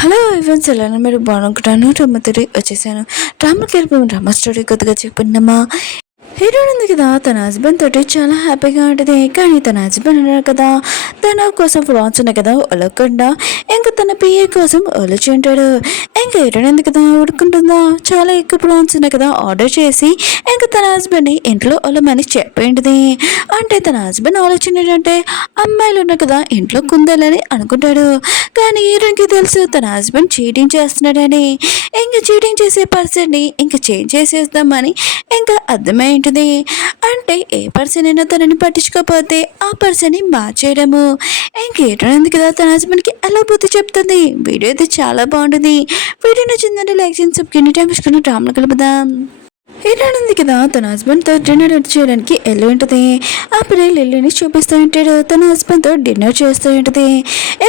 Hello Evans ఎలా మీరు బాగుంటాను రమ్మ తిరిగి వచ్చేసాను. డ్రామాకి వెళ్ళిపోయి డ్రామా స్టోరీ కొద్దిగా చెప్పండమ్మా. హీరోయిన్ ఉంది కదా, తన హస్బెండ్ తోటి చాలా హ్యాపీగా ఉంటుంది. కానీ తన హస్బెండ్ ఉన్నారు కదా, తన కోసం ఫ్రాన్స్ ఉన్నాయి కదా ఒలకుండా, ఇంకా తన పిఏ కోసం ఒలిచి ఉంటాడు. ఇంకా హీరోయిన్ ఉంది కదా, ఉడుకుంటుందా, చాలా ఎక్కువ ప్రాన్స్ ఉన్నాయి కదా ఆర్డర్ చేసి ఇంకా తన హస్బెండ్ని ఇంట్లో ఒలమని చెప్పింది. అంటే తన హస్బెండ్ ఆలోచన ఏంటంటే అమ్మాయిలు ఉన్నాయి కదా ఇంట్లో కుందాలని అనుకుంటాడు. కానీ హీరోయిన్కి తెలుసు తన హస్బెండ్ చీటింగ్ చేస్తున్నాడని. ఇంకా చీటింగ్ చేసే పర్సన్ని ఇంకా చేంజ్ చేసేద్దామని ఇంకా అర్థమైంటుంది. అంటే ఏ పర్సన్ అయినా తనని పట్టించుకోకపోతే ఆ పర్సన్ని మార్చేయడము. ఇంకేంటుంది కదా తన హస్బెండ్కి ఎలా బుద్ధి చెప్తుంది. వీడియో అయితే చాలా బాగుంటుంది. వీడియో నచ్చిందంటే లైక్ చేసి సబ్స్క్రైబ్ టైం ఇసుకున్న డ్రామాలు కలుపుదాం. హీరోయిన్ ఉంది కదా, తన హస్బెండ్తో డిన్నర్ చేయడానికి వెళ్ళి ఉంటుంది. అప్పుడే లిల్లీని చూపిస్తూ ఉంటాడు. తన హస్బెండ్తో డిన్నర్ చేస్తూ ఉంటుంది.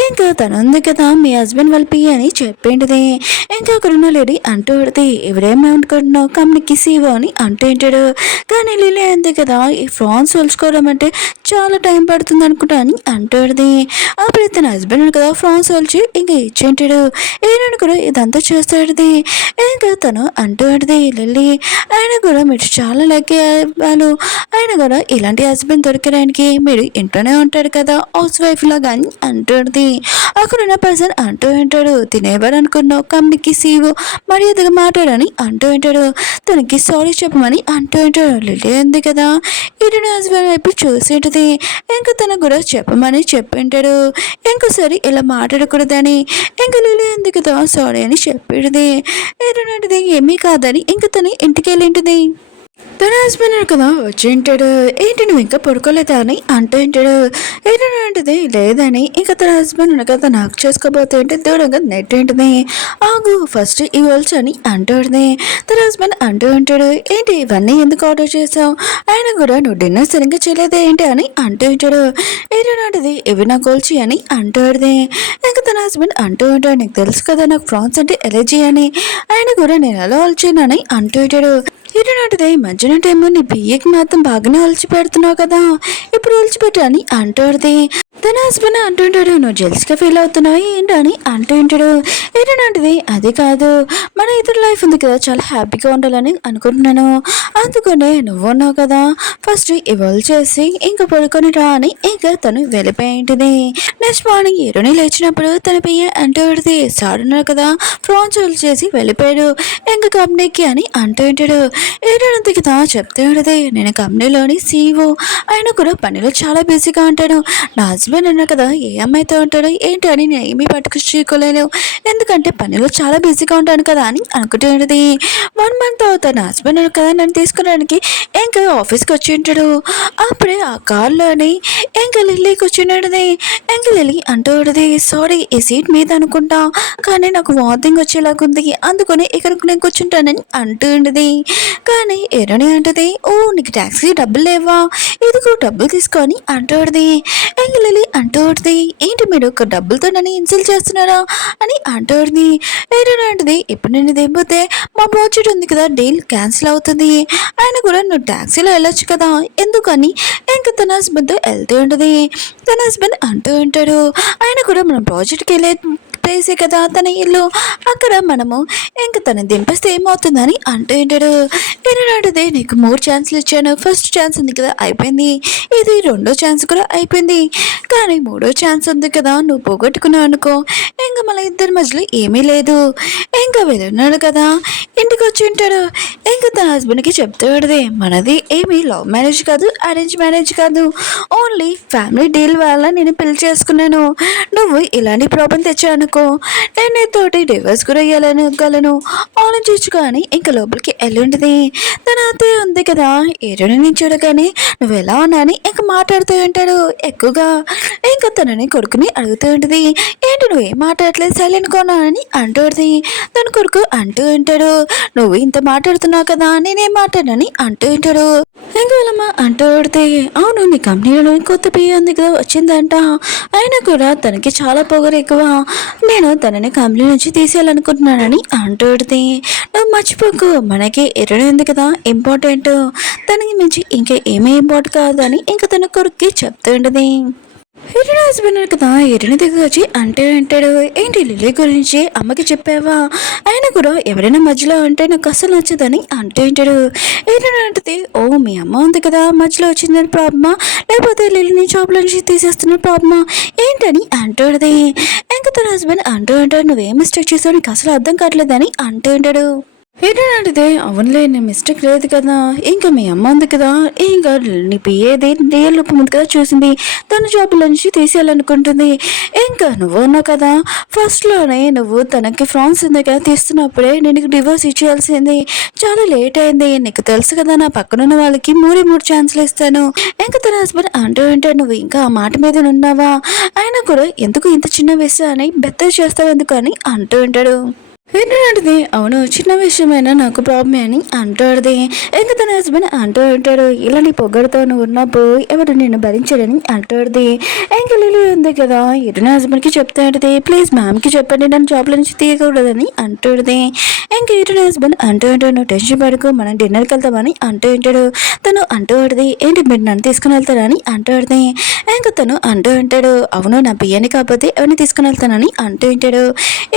ఇంకా తను ఉంది కదా, మీ హస్బెండ్ వాళ్ళ పియ్య అని చెప్పింటుంది. ఇంకా అక్కడున్న లేడీ అంటూ ఉంటుంది, ఎవరేమో అనుకుంటున్నావు కంపెనీకి సీవో అని అంటూ ఉంటాడు. కానీ లిల్లీ ఉంది కదా, ఈ ఫ్రాన్స్ వలుచుకోవడం అంటే చాలా టైం పడుతుంది అనుకుంటా అని అంటూ ఉంటుంది. అప్పుడు తన హస్బెండ్ కదా ఫ్రాన్స్ వలిచి ఇంకా ఇచ్చేంటాడు. హీరోయిన్ కూడా ఇదంతా చేస్తాడు. ఇంకా తను అంటూ ఉంటుంది, లిల్లీ ఆయన కూడా మీరు చాలా లక్కీ వాళ్ళు. ఆయన కూడా ఇలాంటి హస్బెండ్ దొరికడానికి మీరు ఇంట్లోనే ఉంటాడు కదా హౌస్ వైఫ్ లాగా అని అంటుంది. అక్కడున్న పర్సన్ అంటూ ఉంటాడు, తినేవారు అనుకున్నావు కంపెనీకి సీఓ మర్యాదగా మాట్లాడని అంటూ ఉంటాడు. తనకి సారీ చెప్పమని అంటూ ఉంటాడు. లిల్లీ ఉంది కదా, ఇటు హస్బెండ్ వైపు చూసేటది. ఇంకా తనకు కూడా చెప్పమని చెప్పింటాడు. ఇంకోసారి ఇలా మాట్లాడకూడదని. ఇంకా లిల్లీ ఉంది కదా సారీ అని చెప్పేది. ఏంటంటే ఏమీ కాదని ఇంకా తను ఇంటికి వెళ్ళింటుంది. తన హస్బెండ్ కదా వచ్చి ఉంటాడు. ఏంటి నువ్వు ఇంకా పడుకోలేదా అని అంటూ ఉంటాడు. ఏంటంటే లేదని ఇంకా తన హస్బెండ్ కదా నాకు చేసుకోబోతే ఏంటి దూరంగా నెట్ ఉంటుంది. ఆగు ఫస్ట్ ఇవ్వచ్చు అని అంటూ ఉంటుంది. తన హస్బెండ్ అంటూ ఉంటాడు, ఏంటి ఇవన్నీ ఎందుకు ఆర్డర్ చేసావు, ఆయన కూడా నువ్వు డిన్నర్ సరిగ్గా చేయలేదే ఏంటి అని అంటూ ఉంటాడు. ఏంటంటే ఇవి నా గోల్చి అని అంటూ ఉంటుంది. ఇంకా తన హస్బెండ్ అంటూ ఉంటాడు, నీకు తెలుసు కదా నాకు ఫ్రాన్స్ అంటే ఎలర్జీ అని. ఆయన కూడా నేను ఎలా ఆల్చానని అంటూ ఉంటాడు. ఏంటంటే మధ్యాహ్నం టైంలో నీ బియ్యకి మాత్రం బాగానే ఒలిచి పెడుతున్నావు కదా, ఇప్పుడు ఒలిచిపెట్టు అని అంటాడు. తన హస్బెండ్ అంటుంటాడు, నువ్వు జెల్స్గా ఫీల్ అవుతున్నావు ఏంటని అంటూ ఉంటాడు. ఏంటంటే అది కాదు, మన ఇద్దరు లైఫ్ ఉంది కదా చాలా హ్యాపీగా ఉండాలని అనుకుంటున్నాను. అందుకనే నువ్వు ఉన్నావు కదా ఫస్ట్ ఇవాల్వ్ చేసి ఇంకా పడుకొని రా అని ఇంకా తను వెళ్ళిపోయింటుంది. నెక్స్ట్ మార్నింగ్ హీరోని లేచినప్పుడు తన పియ్య అంటూ సార్ ఉన్నారు కదా ఫ్రాన్స్ హోల్డ్ చేసి వెళ్ళిపోయాడు ఇంకా కంపెనీకి అని అంటూ ఉంటాడు. ఏంటంటే కదా చెప్తూ ఉంటుంది, నేను కంపెనీలోని సీఈఓ, ఆయన కూడా పనిలో చాలా బిజీగా ఉంటాను. నా హస్బెండ్ అన్నారు కదా ఏ అమ్మాయితో ఉంటాడు ఏంటి అని నేను ఏమీ పట్టుకోలేను, ఎందుకంటే పనిలో చాలా బిజీగా ఉంటాను కదా అని అనుకుంటుంది. 1 month అవుతాను నా హస్బెండ్ అన్నారు కదా నన్ను తీసుకోవడానికి ఇంకా ఆఫీస్కి వచ్చి ఉంటాడు. అప్పుడే ఆ కార్లోని ఇంకా లిల్లీ కూర్చున్నాడు. ఇంకా లిల్లీ అంటూ ఉంటుంది, సారీ ఈ సీట్ మీద అనుకుంటా కానీ నాకు వాంతింగ్ వచ్చేలాగుంది, అందుకని ఇక్కడ నేను కూర్చుంటానని అంటూ ఉండదు. కానీ ఏరని అంటది, ఓ నీకు ట్యాక్సీ డబ్బులు లేవా, ఇదిగో డబ్బులు తీసుకొని అంటూడది. ఇంకా లిల్లీ అంటూడది, ఏంటి మీరు ఒక డబ్బులతో నన్ను ఇన్సల్ట్ చేస్తున్నారా అని అంటూడది. ఏరని అంటది, ఇప్పుడు నేను దింపితే మా బడ్జెట్ ఉంది కదా డీల్ క్యాన్సిల్ అవుతుంది, ఆయన కూడా నువ్వు ట్యాక్సీలో వెళ్ళొచ్చు కదా ఎందుకని ఇంకా తన హస్బెండ్తో వెళ్తూ ఉంటుంది. తన హస్బెండ్ అంటూ ఉంటాడు, ఆయన కూడా మనం ప్రాజెక్ట్కి వెళ్ళే ప్లేసే కదా తన ఇల్లు, అక్కడ మనము ఇంకా తను దింపేస్తే ఏమవుతుందని అంటూ ఉంటాడు. ఏంటంటే నీకు 3 ఛాన్స్లు ఇచ్చాను, ఫస్ట్ ఛాన్స్ ఉంది కదా అయిపోయింది, ఇది 2వ ఛాన్స్ కూడా అయిపోయింది, కానీ 3వ ఛాన్స్ ఉంది కదా నువ్వు పోగొట్టుకున్నావు అనుకో ఇంకా మన ఇద్దరి మధ్యలో ఏమీ లేదు. ఇంకా వెళ్ళున్నాడు కదా ఇంటికి వచ్చి ఉంటాడు. ఇంకా తన హస్బెండ్కి చెప్తూ ఉంటుంది, మనది ఏమీ లవ్ మ్యారేజ్ కాదు అరేంజ్ మ్యారేజ్ కాదు, ఓన్లీ ఫ్యామిలీ డీల్ వల్ల నేను పెళ్లి చేసుకున్నాను, నువ్వు ఇలాంటి ప్రాబ్లం తెచ్చావు అనుకో నేను నీతోటి డివోర్స్ కూడా ఇవ్వాలనుకోగలను, ఆలోచించుకో అని ఇంకా లోపలికి వెళ్ళి ఉంటుంది. తన అత్తయ్య ఉంది కదా ఏరుని నేను చూడగానే నువ్వు ఎలా ఉన్నా అని ఇంకా మాట్లాడుతూ ఉంటాడు ఎక్కువగా. ఇంకా తనని కొడుకుని అడుగుతూ ఉంటుంది, ఏంటి నువ్వేం మాట్లాడలేదు సైలెంట్ కొన్నా అని అంటుంది. తన కొడుకు అంటూ ఉంటాడు, నువ్వు ఇంత మాట్లాడుతున్నావు కదా నేనేం మాట్లాడని అంటూ ఉంటాడు. ఇంకా వాళ్ళమ్మ అంటూ పడితే, అవును నీ కంపెనీలో కొత్త పియ్య ఉంది కదా వచ్చిందంట, అయినా కూడా తనకి చాలా పొగరు ఎక్కువ, నేను తనని కంపెనీ నుంచి తీసేయాలనుకుంటున్నానని అంటూ పడితే, నువ్వు మర్చిపోకు మనకి ఎరడు ఉంది కదా ఇంపార్టెంట్, తనకి మించి ఇంకా ఏమీ ఇంపార్టెంట్ కాదు అని ఇంకా తన కొడుక్కి చెప్తూ ఉంటుంది. హీరోయిన్ హస్బెండ్ కదా హీరోని దగ్గర వచ్చి అంటే అంటాడు, ఏంటి లిల్లీ గురించి అమ్మకి చెప్పావా? ఆయన కూడా ఎవరైనా మధ్యలో అంటే నాకు అసలు నచ్చదని అంటే అంటాడు. హీరోయిన్ అంటది, ఓ మీ అమ్మ ఉంది కదా మధ్యలో వచ్చిందని ప్రాబ్లమా, లేకపోతే లిల్లీని జాబ్లో నుంచి తీసేస్తున్న ప్రాబ్లమా ఏంటని అంటాడుది. ఇంకా తన హస్బెండ్ అంటూ అంటాడు, నువ్వేం మిస్టేక్ చేసావు నీకు అసలు అర్థం కావట్లేదని అంటే అంటాడు. ఏంటంటే అవునులే నేను మిస్టేక్ లేదు కదా, ఇంకా మీ అమ్మ ఉంది కదా, ఇంకా నీ పిఏది రియల్ రూపం ఉంది కదా చూసింది, తన జాబుల నుంచి తీసేయాలనుకుంటుంది. ఇంకా నువ్వు ఉన్నావు కదా, ఫస్ట్లోనే నువ్వు తనకి ఫ్రాన్స్ ఉంది కదా తీస్తున్నప్పుడే నేను డివోర్స్ ఇచ్చేయాల్సింది, చాలా లేట్ అయింది, నీకు తెలుసు కదా నా పక్కనున్న వాళ్ళకి మూడు ఛాన్స్లు ఇస్తాను. ఇంకా తన హస్బెండ్ అంటూ అంటే నువ్వు ఇంకా ఆ మాట మీద ఉన్నావా, అయినా కూడా ఎందుకు ఇంత చిన్న విషయాన్ని బెత్తర్ చేస్తావు ఎందుకు అని అంటూ ఉంటాడు. ఏంటంటే అవును చిన్న విషయమైనా నాకు ప్రాబ్లమే అని అంటాడుది. ఇంకా తన హస్బెండ్ అంటూ ఉంటాడు, ఇలాంటి పొగడుతో నువ్వు ఉన్నప్పుడు ఎవరు నేను భరించాడని అంటాడుది. ఇంకా లిల్లీ ఉంది కదా ఎటున హస్బెండ్కి చెప్తాడుది, ప్లీజ్ మ్యామ్కి చెప్పండి నన్ను జాబ్లో నుంచి తీయకూడదని అంటాడుది. ఇంకా ఎటున హస్బెండ్ అంటూ ఉంటాడు, నువ్వు టెన్షన్ పడుకో మనం డిన్నర్కి వెళ్తామని అంటూ ఉంటాడు. తను అంటూ ఉంటుంది, ఏంటి మీరు నన్ను తీసుకుని వెళ్తారని అంటాడుది. ఇంకా తను అంటూ ఉంటాడు, అవును నా పియ్యని కాకపోతే ఎవరిని తీసుకుని వెళ్తానని అంటూ ఉంటాడు.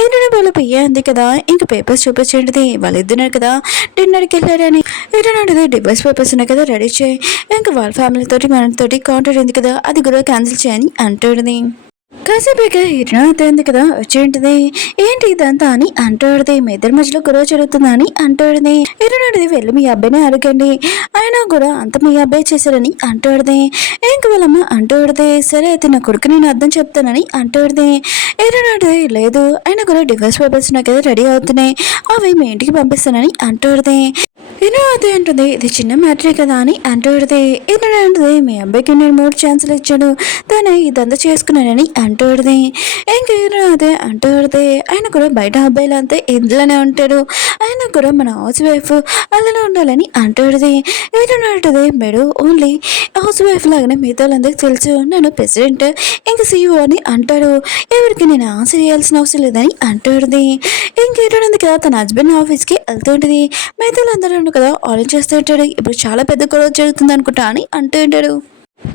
ఏంటంటే వాళ్ళ పియ్య ఉంది కదా ఇంకా పేపర్స్ చూపించేది వాళ్ళిద్దరు కదా డిన్నర్కి వెళ్ళారని. ఏంటంటే డివోర్స్ పేపర్స్ ఉన్నాయి కదా రెడీ చేయి, ఇంకా వాళ్ళ ఫ్యామిలీతోటి మనతోటి కాంటాక్ట్ ఉంది కదా అది కూడా క్యాన్సిల్ చేయని అంటాడుది. కాసేపేక హీరోయిన్ అవుతుంది కదా వచ్చేంటిది, ఏంటి ఇదంతా అని అంటాడుది. మీ ఇద్దరి మధ్యలో గొడవ జరుగుతుందా అని అంటాడుది. హీరోయిన్ వెళ్ళి మీ అబ్బాయిని అడగండి, ఆయన కూడా అంత మీ అబ్బాయి చేశారని అంటాడుది. ఇంక వాళ్ళమ్మ అంటాడుది, సరే అయితే నా కొడుకు నేను అర్థం చెప్తానని అంటాడుది. హీరోయిన్ లేదు ఆయన కూడా డివోర్స్ పేపర్స్ నాకు కదా రెడీ అవుతున్నాయి, అవి మీ ఇంటికి పంపిస్తానని అంటాడుది. అదే అంటుంది, ఇది చిన్న మ్యాటరే కదా అని అంటాడుది. అంటుంది, మీ అబ్బాయికి నేను 3 ఛాన్సులు ఇచ్చాను తను ఇదంతా చేసుకున్నానని అంటాడుది. ఇంకా అదే అంటాడుది, ఆయన కూడా బయట అబ్బాయిలు అంతా ఇంట్లోనే ఉంటాడు, ఆయన కూడా మన హౌస్ వైఫ్ అలానే ఉండాలని అంటాడుది. ఏంటంటే మేడం ఓన్లీ హౌస్ వైఫ్ లాగానే మిగతా వాళ్ళందరికీ తెలుసు నేను ప్రెసిడెంట్ ఇంకా సీఈఓ అని అంటాడు, ఎవరికి నేను ఆన్సర్ చేయాల్సిన అవసరం లేదని అంటాడుది. ఇంకేంటంది కదా తన హస్బెండ్ ఆఫీస్కి వెళ్తుంటుంది, మిగతా అందరూ కదా ఆరెంజ్ చేస్తూ ఉంటాడు, ఇప్పుడు చాలా పెద్ద గొడవ జరుగుతుంది అనుకుంటా అని అంటూ ఉంటాడు.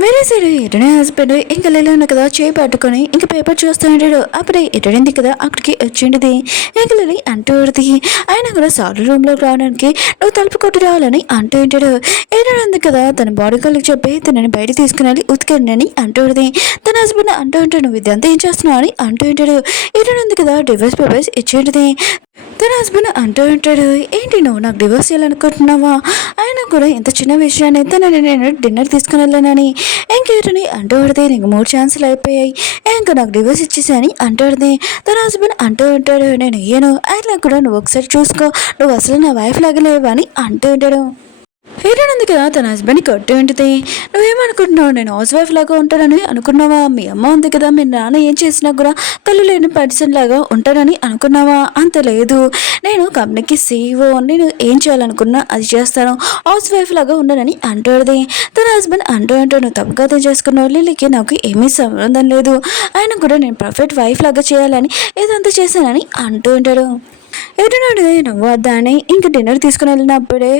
వేరే సైడ్ ఎటనే హస్బెండ్ ఇంకా లేను కదా చేయి పట్టుకొని ఇంకా పేపర్ చూస్తూ ఉంటాడు. అప్పుడే ఎటడింది కదా అక్కడికి వచ్చింది. ఇంకా లిల్లీ అంటూ ఉంటుంది, ఆయన కూడా సారీ రూమ్లోకి రావడానికి నువ్వు తలుపు కొట్టి రావాలని అంటూ ఉంటాడు. ఏడాడుంది కదా తన బాడీ కాళ్ళకి చెప్పి తనని బయట తీసుకుని వెళ్ళి ఉతికండి అని అంటూ ఉంటుంది. తన హస్బెండ్ అంటూ ఉంటాడు, నువ్వు ఇదంతా ఏం చేస్తున్నావు అని అంటూ ఉంటాడు. ఏడాడుంది కదా డివోర్స్ పేపర్స్ ఇచ్చేంటిది. తన హస్బెండ్ అంటూ ఉంటాడు, ఏంటి నువ్వు నాకు డివోర్స్ చేయాలనుకుంటున్నావా, ఆయన కూడా ఇంత చిన్న విషయాన్ని తనని నేను డిన్నర్ తీసుకుని వెళ్ళానని ఇంకేటని అంటూ పడితే నీకు 3 ఛాన్సులు అయిపోయాయి ఇంకా నాకు డివోర్స్ ఇచ్చేసాని అంటాడుది. తన హస్బెండ్ అంటూ ఉంటాడు, నేను ఇయ్యను అయినా కూడా నువ్వు ఒకసారి చూసుకో నువ్వు అసలు నా వైఫ్ లాగా లేవు అని అంటూ ఉంటాడు. హీరోయిన్ కదా తన హస్బెండ్ కొట్టి ఉంటుంది, నువ్వేమనుకుంటున్నావు నేను హౌస్ వైఫ్ లాగా ఉంటానని అనుకున్నావా, మీ అమ్మ ఉంది కదా మీ నాన్న ఏం చేసినా కూడా కళ్ళు లేని పర్సన్ లాగా ఉంటానని అనుకున్నావా, అంత లేదు నేను కంపెనీకి సీఈఓ నేను ఏం చేయాలనుకున్నా అది చేస్తాను హౌస్ వైఫ్ లాగా ఉండనని అంటాడుది. తన హస్బెండ్ అంటూ నువ్వు తప్పుగా అర్థం చేసుకున్నావు, లిల్లీకి నాకు ఏమీ సంబంధం లేదు ఆయన కూడా నేను పర్ఫెక్ట్ వైఫ్ లాగా చేయాలని ఇదంతా చేశానని అంటూ ఉంటాడు. ఎటునాడు నువ్వు వద్దాని ఇంక డిన్నర్ తీసుకుని వెళ్ళినప్పుడే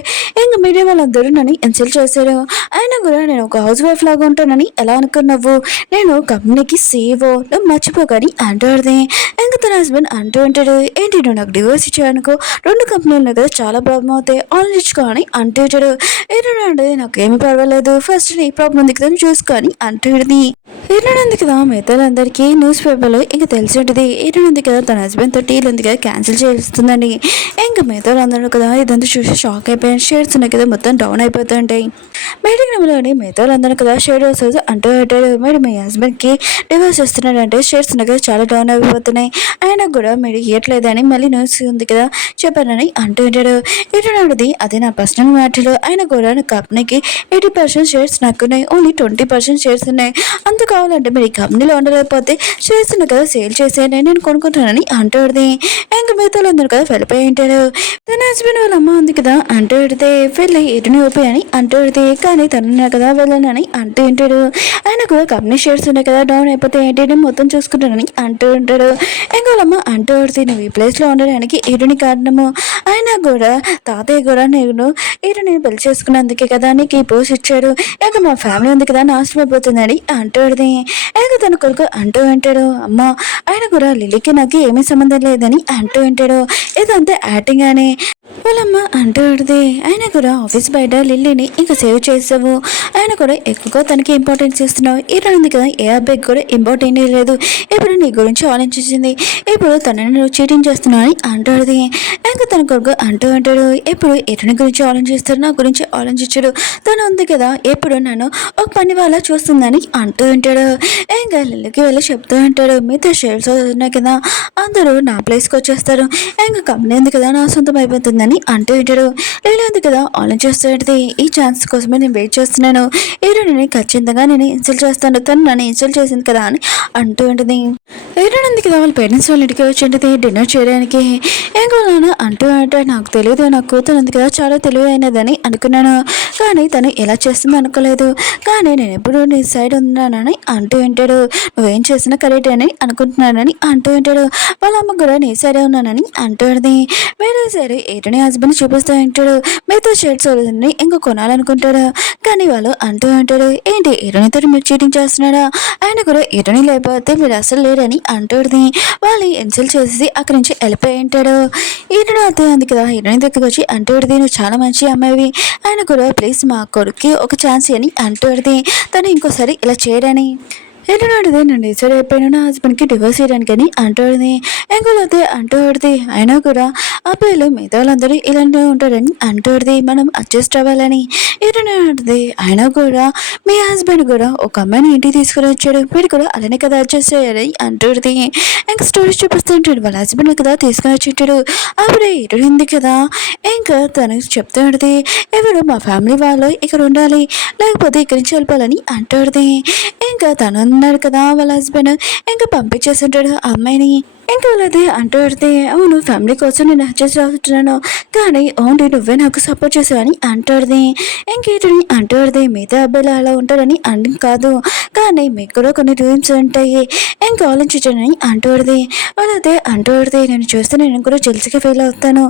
ఇంక మీడియా వాళ్ళందరూ నన్ను ఇన్సల్ట్ చేశారు, అయినా కూడా నేను ఒక హౌస్ వైఫ్ లాగా ఉంటానని ఎలా అనుకున్నావు, నేను కంపెనీకి సీఈఓ నువ్వు మర్చిపోకని అంటాడుది. ఇంక తన హస్బెండ్ అంటూ ఉంటాడు, ఏంటి నువ్వు నాకు డివోర్స్ ఇచ్చానుకో 2 కంపెనీలు కదా చాలా ప్రాబ్లం అవుతాయి ఆలోచించుకో అని అంటూ ఉంటాడు. ఏంటంటే నాకు ఏమి పర్వాలేదు ఫస్ట్ నీ ప్రాబ్లం ఉంది కదా చూసుకొని అంటాడుది. ఏంటంది కదా మిగతాలందరికీ న్యూస్ పేపర్లో ఇంకా తెలిసి ఉంటుంది, ఏంటంది కదా తన హస్బెండ్తో టీలు ఉంది కదా క్యాన్సిల్ చేస్తుందండి. ఇంకా మిగతా అందరూ కదా ఇదంతా చూసి షాక్ అయిపోయాను, షేర్స్ ఉన్నాయి కదా మొత్తం డౌన్ అయిపోతుంటాయి. మీటింగ్ రూమ్లోని మిగతా అందరూ కదా షేర్ హౌసెస్ అంటూ పెట్టాడు, మరి మీ హస్బెండ్కి డివోర్స్ ఇస్తున్నాడంటే షేర్స్ ఉన్నాయి కదా చాలా డౌన్ అయిపోతున్నాయి ఆయన కూడా మీరు ఇవ్వట్లేదని మళ్ళీ న్యూస్ ఉంది కదా చెప్పానని అంటూ ఉంటాడు. ఏంటంటే అదే నా పర్సనల్ మ్యాటర్లో ఆయన కూడా నా కంపెనీకి 80% షేర్స్ నాకున్నాయి, ఓన్లీ 20% షేర్స్ ఉన్నాయి, అంత కావాలంటే మీరు ఈ కంపెనీలో ఉండలేకపోతే షేర్స్ ఉన్నాయి కదా సేల్ చేసేయని నేను కొనుక్కుంటానని అంటాడుది. ఇంకా మిగతా అందరూ కదా వెళ్ళిపోయి ఉంటాడు. తన హస్బెండ్ వాళ్ళ అమ్మ ఉంది కదా అంటూ పెడితే వెళ్ళి ఎటుని ఊపి అని అంటూ పెడితే కానీ తను కదా వెళ్ళనని అంటూ ఉంటాడు. ఆయన కూడా కంపెనీ షేర్స్ ఉన్నాయి కదా డౌన్ అయిపోతే ఏంటి మొత్తం చూసుకుంటానని అంటూ ఉంటాడు. ఇంకా వాళ్ళమ్మ అంటూ పెడితే నువ్వు ఈ ప్లేస్లో ఉండడానికి ఎటుని కారణము, ఆయన కూడా తాతయ్య కూడా నేను పెళ్లి చేసుకున్నందుకే కదా నీకు ఈ పోస్ట్ ఇచ్చాడు, ఇంకా మా ఫ్యామిలీ ఉంది కదా నాశనం అయిపోతుందని అంటూ అంటాడుది. ఇంకా తన కొడుకు అంటూ ఉంటాడు, అమ్మ ఆయన కూడా లిల్లీకి నాకు ఏమీ సంబంధం లేదని అంటూ ఉంటాడు. ఇదంతా యాక్టింగ్ అని వాళ్ళమ్మ అంటూ ఉంటుంది. ఆయన కూడా ఆఫీస్ బయట లిల్లీని ఇంకా సేవ్ చేసావు, ఆయన కూడా ఎక్కువగా తనకి ఇంపార్టెన్స్ ఇస్తున్నావు. ఈ ఉంది కదా ఏ అబ్బాయికి కూడా ఇంపార్టెంట్ లేదు, ఇప్పుడు నీ గురించి ఆలోచించింది, ఇప్పుడు తనని నువ్వు చీటింగ్ చేస్తున్నావు అని అంటాడుది. ఇంకా తన కొడుకు అంటూ ఉంటాడు, ఇప్పుడు ఎటుని గురించి ఆలోచిస్తాడు, నా గురించి ఆలోచించాడు, తను ఉంది కదా ఎప్పుడు నన్ను ఒక పని వాళ్ళ చూస్తుందని అంటూ ఉంటాడు. ఇంకా లిల్లీకి వెళ్ళి చెప్తూ ఉంటాడు, మీతో షేర్స్ ఉన్నాయి కదా అందరూ నా ప్లేస్కి వచ్చేస్తారు, ఇంకా కంపెనీ ఉంది కదా నా సొంతం అయిపోతుందని అంటూ ఉంటాడు. లేదు కదా ఆలోచిస్తుంది, ఈ ఛాన్స్ కోసమే నేను వెయిట్ చేస్తున్నాను, నేను ఖచ్చితంగా నేను ఇన్సల్ట్ చేస్తాను, తను నన్ను ఇన్సల్ట్ చేసింది కదా అని అంటూ ఉంటుంది. ఉంది కదా వాళ్ళ పేరెంట్స్ వాళ్ళ ఇంటికి వచ్చి ఉంటుంది డిన్నర్ చేయడానికి. ఇంకో నాన్న అంటూ అంటే నాకు తెలియదు, నా కూతురు ఉంది కదా చాలా తెలివైనదని అనుకున్నాను, కానీ తను ఎలా చేస్తుందో అనుకోలేదు, కానీ నేను ఎప్పుడు నీ సైడ్ ఉన్నానని అంటూ ఉంటాడు. నువ్వేం చేసినా కరెక్ట్ అని అనుకుంటున్నానని అంటూ ఉంటాడు. వాళ్ళ అమ్మ కూడా నీ సైడే ఉన్నానని అంటుంది. వేరే సరే ఏటని హస్బెండ్ చూపిస్తూ ఉంటాడు, మీతో షర్ట్స్ ఇంకో కొనాలనుకుంటాడు, కానీ వాళ్ళు అంటూ ఉంటాడు, ఏంటి ఏటనితో మీరు చీటింగ్ చేస్తున్నాడా, ఆయన కూడా ఏటని లేకపోతే మీరు అసలు లేరని అంటుంది. వాళ్ళు ఇన్సల్ట్ చేసి అక్కడి నుంచి వెళ్ళిపోయి ఉంటాడు. ఈటడు అయితే ఉంది కదా ఏటని దగ్గరకు వచ్చి అంటుంది, నువ్వు చాలా మంచి అమ్మాయివి, ఆయన కూడా ప్లీజ్ మా కొడుక్కి ఒక ఛాన్స్ అని అంటుంది. తను ఇంకోసారి ఇలా చేయడని ఏంటంటే నేను డిసైడ్ అయిపోయాను నా హస్బెండ్కి డివోర్స్ చేయడానికి అని అంటుంది. ఇంకోలైతే అంటుంది, అయినా కూడా అబ్బాయిలు మిగతా వాళ్ళందరూ ఇలాంటివి ఉంటారని అంటుంది, మనం అడ్జస్ట్ అవ్వాలని. ఏంటంటే అయినా కూడా మీ హస్బెండ్ కూడా ఒక అమ్మాయిని ఇంటికి తీసుకుని వచ్చాడు, మీరు కూడా అలానే కదా అడ్జస్ట్ అయ్యారని అంటుంది. ఇంకా స్టోరీస్ చూపిస్తుంటాడు, వాళ్ళ హస్బెండ్ కదా తీసుకుని వచ్చింటాడు, అప్పుడే ఇటుంది కదా ఇంకా తను చెప్తూ ఉంటుంది, ఎవరు మా ఫ్యామిలీ వాళ్ళు ఇక్కడ ఉండాలి లేకపోతే ఇక్కడి నుంచి వెళ్ళిపోవాలని అంటుంది. ఇంకా తను అన్నాడు కదా వాళ్ళ హస్బెండ్ ఇంకా పంపించేసి ఉంటాడు ఆ అమ్మాయిని. ఇంకా వాళ్ళది అంటుంది, అవును ఫ్యామిలీ కోసం నేను అడ్జస్ట్ అవుతున్నాను, కానీ ఓన్లీ నువ్వే నాకు సపోర్ట్ చేసావని అంటుంది. ఇంకేటని అంటుంది, మిగతా అబ్బాయిలు అలా ఉంటారని అని కాదు, కానీ మీకు కూడా కొన్ని డ్రీమ్స్ ఉంటాయి, ఇంకా ఆలోచించని అంటుంది. వాళ్ళదే అంటుంది, నేను చూస్తే నేను కూడా జెల్సీగా ఫీల్ అవుతాను,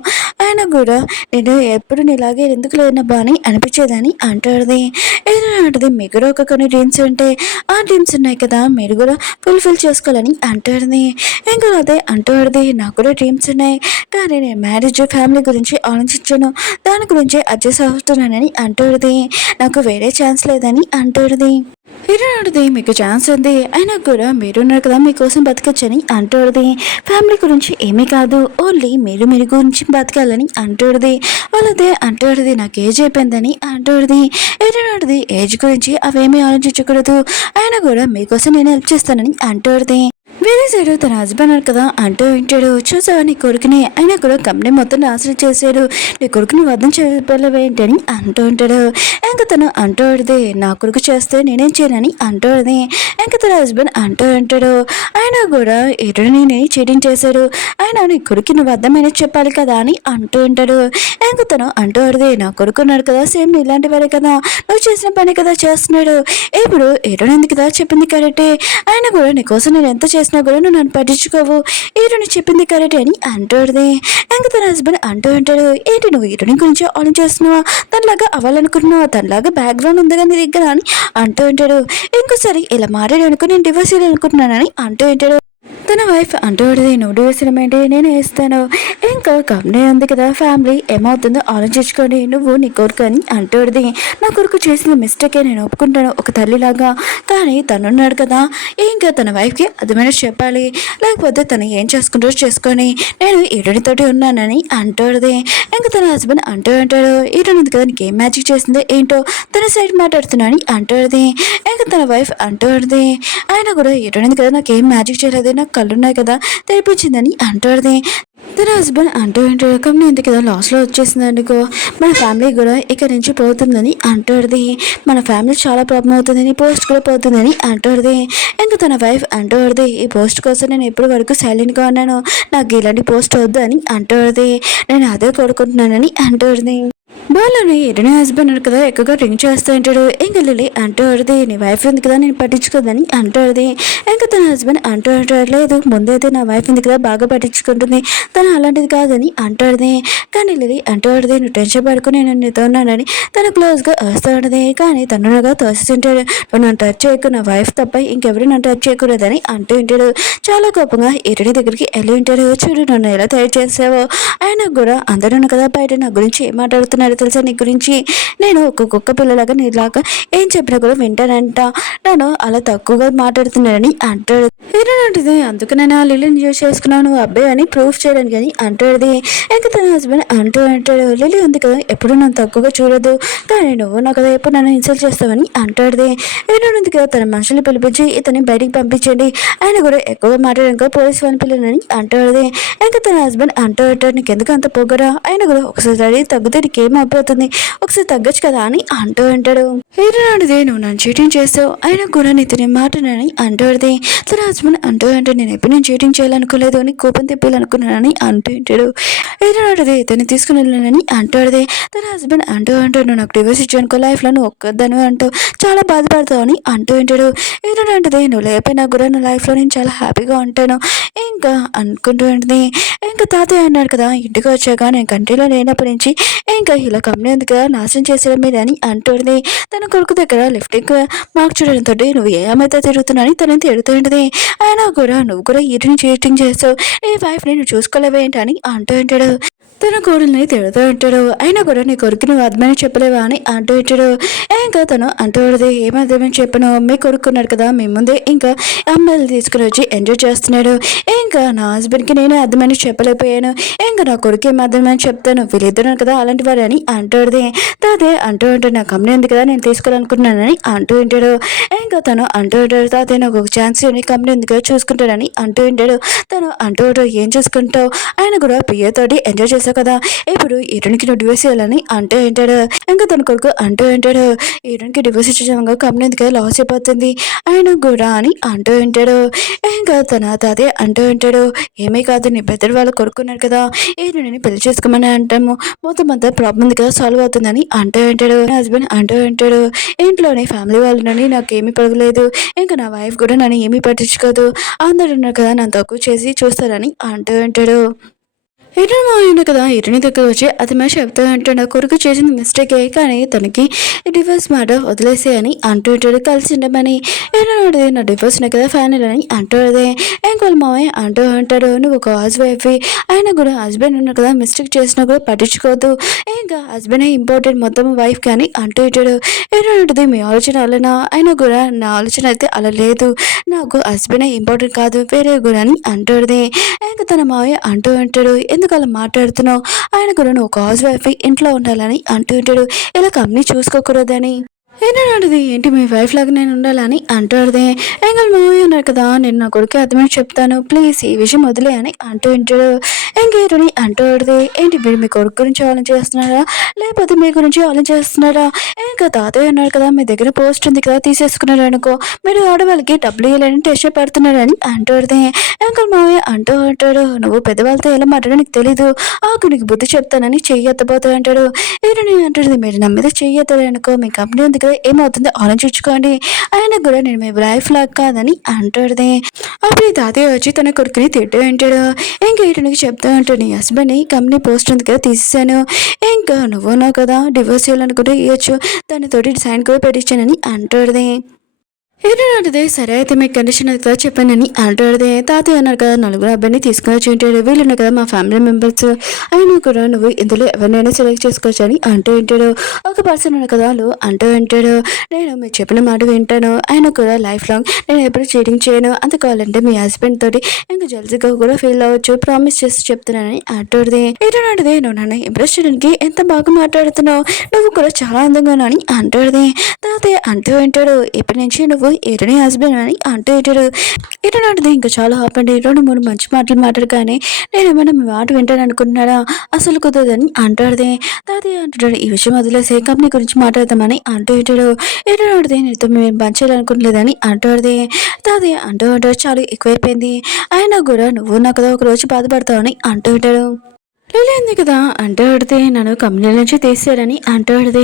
ఆయన కూడా నేను ఎప్పుడు ఇలాగే ఎందుకు లేనబ్బా అని అనిపించేదని అంటుంది. ఏదంటుంది, మీకు కూడా ఒక కొన్ని డ్రీమ్స్ ఉంటాయి, ఆ డ్రీమ్స్ ఉన్నాయి కదా మీరు కూడా ఫుల్ఫిల్ చేసుకోవాలని అంటుంది. ఇంకా అదే అంటుంది, నాకు కూడా డ్రీమ్స్ ఉన్నాయి, కానీ నేను మ్యారేజ్ ఫ్యామిలీ గురించి ఆలోచించాను, దాని గురించి అడ్జస్ట్ అవుతున్నానని అంటుంది. నాకు వేరే ఛాన్స్ లేదని అంటుంది. ఇరునది మీకు ఛాన్స్ ఉంది, అయినా కూడా మీరున్నారు కదా మీకోసం బతకచ్చని అంటుంది. ఫ్యామిలీ గురించి ఏమీ కాదు, ఓన్లీ మీరు గురించి బతకాలని అంటుంది. వాళ్ళదే అంటుంది, నాకు ఏజ్ అయిపోయిందని అంటుంది. ఇరునది ఏజ్ గురించి అవేమీ ఆలోచించకూడదు, అయినా కూడా మీకోసం నేను హెల్ప్ చేస్తానని అంటుంది. వేరే సైడు తన హస్బెండ్ కదా అంటూ ఉంటాడు, చూసావా నీ కొడుకుని, అయినా కూడా కంపెనీ మొత్తం నాశనం చేశాడు, నీ కొడుకుని వద్దం చెప్పలేవేంటని అంటూ ఉంటాడు. ఇంకా తను అంటూ ఉంటుంది, నా కొడుకు చేస్తే నేనేం చేయనని అంటూ ఉంటుంది. ఇంకా తన హస్బెండ్ అంటూ ఉంటాడు, ఆయన కూడా ఎటు నేను చీటింగ్ చేశాడు, ఆయన నీ కొడుకు నువ్వు అర్థమైనా చెప్పాలి కదా అని అంటూ ఉంటాడు. ఇంకా తను అంటూ ఉంటుంది, నా కొడుకు ఉన్నాడు కదా సేమ్ ఇలాంటి వారే కదా, నువ్వు చేసిన పని కదా చేస్తున్నాడు, ఇప్పుడు ఎటు కదా చెప్పింది కరెక్టే, ఆయన కూడా నీకోసం నేను ఎంత చేసినా కూడా నువ్వు నన్ను పట్టించుకోవు, ఈరుని చెప్పింది కరెక్ట్ అని అంటుంది. ఇంకా తన హస్బెండ్ అంటూ ఉంటాడు, ఏంటి నువ్వు ఈరుని గురించి ఆలోచిస్తున్నావా, తనలాగా అవ్వాలనుకుంటున్నావా, తనలాగా బ్యాక్గ్రౌండ్ ఉంది కానీ నీ దగ్గర అని అంటూ ఉంటాడు. ఇంకోసారి ఇలా మారాడు అనుకో నేను డివోర్స్ చేయాలనుకుంటున్నానని అంటూ ఉంటాడు. తన వైఫ్ అంటుంది, నువ్వు డివోర్స్ ఏంటి నేను వేస్తాను, ఇంకా కంపెనీ ఉంది కదా ఫ్యామిలీ ఏమవుతుందో ఆలోచించుకొని నువ్వు నీ కొడుకు అని అంటుంది. నా కొడుకు చేసిన మిస్టేకే నేను ఒప్పుకుంటాను ఒక తల్లిలాగా, కానీ తనున్నాడు కదా ఇంకా తన వైఫ్కి అర్థమైన చెప్పాలి, లేకపోతే తను ఏం చేసుకుంటారో చేసుకొని నేను ఈడునితోటి ఉన్నానని అంటుంది. ఇంకా తన హస్బెండ్ అంటూ ఉంటాడు, ఈడునిది కదా నీకు ఏం మ్యాజిక్ చేసిందో ఏంటో తన సైడ్ మాట్లాడుతున్నాని అంటుంది. ఇంకా తన వైఫ్ అంటుంది, ఆయన కూడా ఈడునిది కదా నాకు ఏం మ్యాజిక్ చేయలేదు, నాకు కళ్ళున్నాయి కదా తెరిపించిందని అంటుంది. తన హస్బెండ్ అంటూ ఉంటాడు, కంపెనీ ఉంది కదా లాస్లో వచ్చేసింది అనుకో, మన ఫ్యామిలీ కూడా ఇక్కడ నుంచి పోతుందని అంటుంది, మన ఫ్యామిలీ చాలా ప్రాబ్లం అవుతుందని పోస్ట్ కూడా పోతుందని అంటుంది. ఇంకా తన వైఫ్ అంటుంది, ఈ పోస్ట్ కోసం నేను ఎప్పటి వరకు సైలెంట్గా ఉన్నాను, నాకు ఇలాంటి పోస్ట్ వద్దు అని అంటుంది, నేను అదే కోరుకుంటున్నానని అంటుంది. బాలని ఎడని హస్బెండ్ అన్నాడు కదా ఎక్కువగా డ్రింక్ చేస్తూ ఉంటాడు. ఇంకా లిల్లీ అంటూ ఆడిది నీ వైఫ్ ఉంది కదా నేను పట్టించుకోదని అంటూ ఆడిది. ఇంకా తన హస్బెండ్ అంటూ అంటాడు లేదు ముందైతే నా వైఫ్ ఉంది కదా బాగా పట్టించుకుంటుంది తను అలాంటిది కాదని అంటాడుది. కానీ లిల్లీ అంటూ ఆడిది నువ్వు టెన్షన్ పడుకుని నేను నీతో ఉన్నానని తను క్లోజ్గా వస్తూ ఉండదు. కానీ తనుగా తోస్తుంటాడు నువ్వు నన్ను టచ్ చేయకు నా వైఫ్ తప్ప ఇంకెవరు నన్ను టచ్ చేయకూడదని అంటూ ఉంటాడు. చాలా కోపంగా ఎరడి దగ్గరికి వెళ్ళి ఉంటాడు. చూడు నన్ను ఎలా తయారు చేసావో ఆయన కూడా అందరూ కదా బయట నా గురించి ఏం మాట్లాడుతున్నారు తెలుసా నీ గురించి నేను ఒక కుక్క పిల్లలాగా నీలాగా ఏం చెప్పినా కూడా వింటానంట నన్ను అలా తక్కువగా మాట్లాడుతున్నానని అంటాడు. ఏంటంటే అందుకు నేను ఆ లిల్లీని యూజ్ చేసుకున్నాను నువ్వు అబ్బాయి అని ప్రూఫ్ చేయడానికి అని అంటాడు. ఇంకా తన హస్బెండ్ అంటూ అంటాడు లిల్లీ ఉంది కదా ఎప్పుడు నన్ను తక్కువగా చూడదు కానీ నువ్వు నా కదా ఎప్పుడు నన్ను ఇన్సల్ట్ చేస్తావని అంటాడు. ఏంటంటే కదా తన మనుషులు పిలిపించి ఇతన్ని బయటికి పంపించండి ఆయన కూడా ఎక్కువగా మాట్లాడాక పోలీస్ వాళ్ళని పిల్లలని అంటాడు. ఇంకా తన హస్బెండ్ అంటూ అంటాడు నీకు ఎందుకు అంత పొగరా ఆయన కూడా ఒకసారి తగ్గితే నీకేం అయిపోతుంది ఒకసారి తగ్గచ్చు కదా అని అంటూ అంటాడు. హీరోడిదే నువ్వు నన్ను చీటింగ్ చేస్తావు అయినా కూడా నీతో మాటనని అంటాడుది. తన హస్బెండ్ అంటూ అంటే నేను ఎప్పుడు నేను చీటింగ్ చేయాలనుకోలేదు అని కోపం తెప్పాలనుకున్నానని అంటూ ఉంటాడు. హీరోడిదే ఇతన్ని తీసుకుని వెళ్ళానని అంటాడుది. తన హస్బెండ్ అంటూ అంటాడు నాకు డివోర్స్ ఇచ్చానుకో లైఫ్లో నువ్వు ఒక్కదాని అంటూ చాలా బాధపడతావు అని అంటూ ఉంటాడు. హీరోడిదే నువ్వు లేకపోయినా కూడా నా లైఫ్లో నేను చాలా హ్యాపీగా ఉంటాను ఇంకా అనుకుంటూ ఉంటుంది. ఇంకా తాతయ్య అన్నాడు కదా ఇంటికి వచ్చాక నేను కంట్రీలో లేనప్పటి నుంచి ఇంకా ఇలా కంపెనీ ఉంది కదా నాశనం చేసేయడం మీద అని అంటుంది. తన కొడుకు దగ్గర లిఫ్టింగ్ మార్క్ చూడడంతో నువ్వు ఏమైతే తిరుగుతున్నాని తనని తిడుతూ ఉంటుంది. అయినా కూడా నువ్వు కూడా ఈటిని చీటింగ్ చేస్తావు నీ వైఫ్ని నువ్వు చూసుకోలేవేంటి అని అంటూ ఉంటాడు. తన కోడల్ని తిడుతూ ఉంటాడు. అయినా కూడా నీ కొడుకు నువ్వు అర్థమని చెప్పలేవా అని అంటూ ఉంటాడు. ఇంకా తను అంటూ ఉంటుంది ఏమర్థమని చెప్పను మీ కొడుకున్నాడు కదా మీ ముందే ఇంకా అమ్మాయిలు తీసుకుని వచ్చి ఎంజాయ్ చేస్తున్నాడు ఇంకా నా హస్బెండ్కి నేనే అర్థమని చెప్పలేకపోయాను ఇంకా నా కొడుకు ఏం అర్థమని చెప్తాను వీళ్ళిద్దరు కదా అలాంటి వారు అని అంటాడుది. తాతే అంటూ ఉంటాడు నా కంపెనీ ఉంది కదా నేను తీసుకోవాలనుకుంటున్నానని అంటూ ఉంటాడు. ఇంకా తను అంటూ ఉంటాడు తాతే నాకు ఒక ఛాన్స్ కంపెనీ ఉంది కదా చూసుకుంటాడని అంటూ ఉంటాడు. తను అంటూ ఉంటాడు ఏం చూసుకుంటావు ఆయన కూడా పియ్యతోటి ఎంజాయ్ చేస్తావు కదా ఇప్పుడు ఈరునికి నువ్వు డివోర్స్ చేయాలని అంటూ ఉంటాడు. ఇంకా తన కొడుకు అంటూ ఉంటాడు ఈరునికి డివోర్స్ ఇచ్చేసాక కంపెనీ ఎందుకు లాస్ అయిపోతుంది ఆయన కూడా అని అంటూ ఉంటాడు. ఇంకా తన తాతే అంటూ ఉంటాడు ఏమీ కాదు నీ పెద్దలు వాళ్ళు కొడుకున్నారు కదా ఈరుని పెళ్లి చేసుకోమని అంటాము మొత్తం అంతా ప్రాబ్లం ఉంది కదా సాల్వ్ అవుతుందని అంటూ ఉంటాడు. హస్బెండ్ అంటూ ఉంటాడు ఇంట్లోనే ఫ్యామిలీ వాళ్ళని నాకేమీ పడగలేదు ఇంకా నా వైఫ్ కూడా నన్ను ఏమీ పట్టించుకోదు అందరు ఉన్నారు కదా నన్ను తక్కువ చేసి చూస్తారని అంటూ ఉంటాడు. ఇటు మాయన కదా ఇటుని దగ్గర వచ్చి అది మ్యాచ్ చెప్తా అంటాడు నా కొడుకు చేసింది మిస్టేకే కానీ తనకి డివోర్స్ మాట వదిలేసే అని అంటూ ఉంటాడు కలిసి ఉండమని ఏనాడు నా డివోర్స్నే కదా ఫైనల్ అని అంటాడు. ఇంకోళ్ళ మావయ్య అంటూ ఉంటాడు నువ్వు ఒక హౌస్ వైఫ్ అయినా కూడా హస్బెండ్ ఉన్నాడు కదా మిస్టేక్ చేసినా కూడా పట్టించుకోవద్దు ఇంకా హస్బెండ్ ఇంపార్టెంట్ మొత్తం వైఫ్ కానీ అంటూ ఉంటాడు. ఏనాడుది మీ ఆలోచన అలానా అయినా కూడా నా ఆలోచన అయితే అలా లేదు నాకు హస్బెండ్ ఇంపార్టెంట్ కాదు వేరే కూడా అని అంటాడుది. ఇంకా తన మావయ్య అంటూ ఉంటాడు ఎందుకు అలా మాట్లాడుతున్నావు ఆయన కూడా నువ్వు ఒక హౌస్ వైఫ్ ఇంట్లో ఉండాలని అంటూ ఉంటాడు ఇలా కంపెనీ చూసుకోకూడదని. ఏంటంటే ఏంటి మీ వైఫ్ లాగా నేను ఉండాలని అంటాడుదే. ఎంగల్ మావయ్య ఉన్నారు కదా నేను నా కొడుకు అర్థమని చెప్తాను ప్లీజ్ ఈ విషయం వదిలే అని అంటూ ఉంటాడు. ఇంకేరుని అంటాడుదే ఏంటి మీరు మీ కొడుకు గురించి ఆలోచిస్తున్నారా లేకపోతే మీ గురించి ఆలోచిస్తున్నారా ఇంకా తాతయ్య ఉన్నారు కదా మీ దగ్గర పోస్ట్ ఉంది కదా తీసేసుకున్నారు అనుకో మీరు ఆడవాళ్ళకి డబ్బులు ఇవ్వాలని టెస్ట్ పడుతున్నారని అంటాడుదే. ఎంకల్ మావయ్య అంటూ అంటాడు నువ్వు పెద్దవాళ్ళతో ఎలా మాట్లాడో నీకు తెలీదు ఆకు నీకు బుద్ధి చెప్తానని చెయ్యి ఎత్తబోతా అంటాడు. ఏరుని అంటాడు మీరు నా మీద చెయ్యి ఎత్తారనుకో మీ కంపెనీ ఉంది ఏమవుతుందో ఆలోచించుకోండి ఆయన కూడా నేను మీ వైఫ్ లాగా కాదని అంటాడుదే. అప్పుడు తాతయ్య వచ్చి తన కొడుకుని తిట్టు అంటాడు. ఇంకా ఇతనికి చెప్తా ఉంటాడు నీ హస్బెండ్ని కంపెనీ పోస్ట్ ఉంది కదా తీసేసాను ఇంకా నువ్వు నావు కదా డివోర్స్ చేయాలనుకుంటే ఇవ్వచ్చు దానితోటి సైన్ కూడా పెట్టించానని అంటాడుదే. ఏంటంటే సరే అయితే మీకు కండిషన్ అయితే చెప్పానని అంటాడుదే. తాతయ్య అన్నారు కదా నలుగురు అబ్బాయిని తీసుకుని వచ్చి ఉంటాడు వీళ్ళు ఉన్నారు కదా మా ఫ్యామిలీ మెంబర్స్ అయినా కూడా నువ్వు ఇందులో ఎవరినైనా సెలెక్ట్ చేసుకోవచ్చు అని అంటూ ఉంటాడు. ఒక పర్సన్ ఉన్నారు కదా వాళ్ళు అంటూ ఉంటాడు నేను మీరు చెప్పిన మాట వింటాను ఆయన కూడా లైఫ్ లాంగ్ నేను ఎప్పుడు చీటింగ్ చేయను అంత కావాలంటే మీ హస్బెండ్ తోటి ఇంకా జల్సీగా కూడా ఫీల్ అవ్వచ్చు ప్రామిస్ చేసి చెప్తున్నానని అంటాడుదే. ఏంటంటే నువ్వు నన్ను ఇంప్రెస్ చేయడానికి ఎంత బాగా మాట్లాడుతున్నావు నువ్వు కూడా చాలా అందంగా అని అంటాడుదే. తాతయ్య అంటూ ఉంటాడు ఇప్పటి నుంచి నువ్వు ఎటని హస్బెండ్ అని అంటూ ఉంటాడు. ఎటనాటిది ఇంకా చాలా ఆపండి 2-3 మంచి మాటలు మాట్లాడగానే నేను ఏమైనా మీ మాట వింటాను అనుకుంటున్నారా అసలు కుదరదని అంటాడుదే. తాతయ్య అంటాడు ఈ విషయం వదిలేసే కంపెనీ గురించి మాట్లాడదామని అంటూ ఉంటాడు. ఎటనాటిది నీతో మేము పంచాలనుకోవట్లేదని అంటాడుదే. తాతయ్య అంటూ ఉంటాడు చాలా ఎక్కువైపోయింది అయినా కూడా నువ్వు నాకు ఒక రోజు బాధపడతావని అంటూ ఉంటాడు. లిలీ ఉంది కదా అంటూ ఆడితే నన్ను కంపెనీ నుంచి తీసాడని అంటూ ఆడితే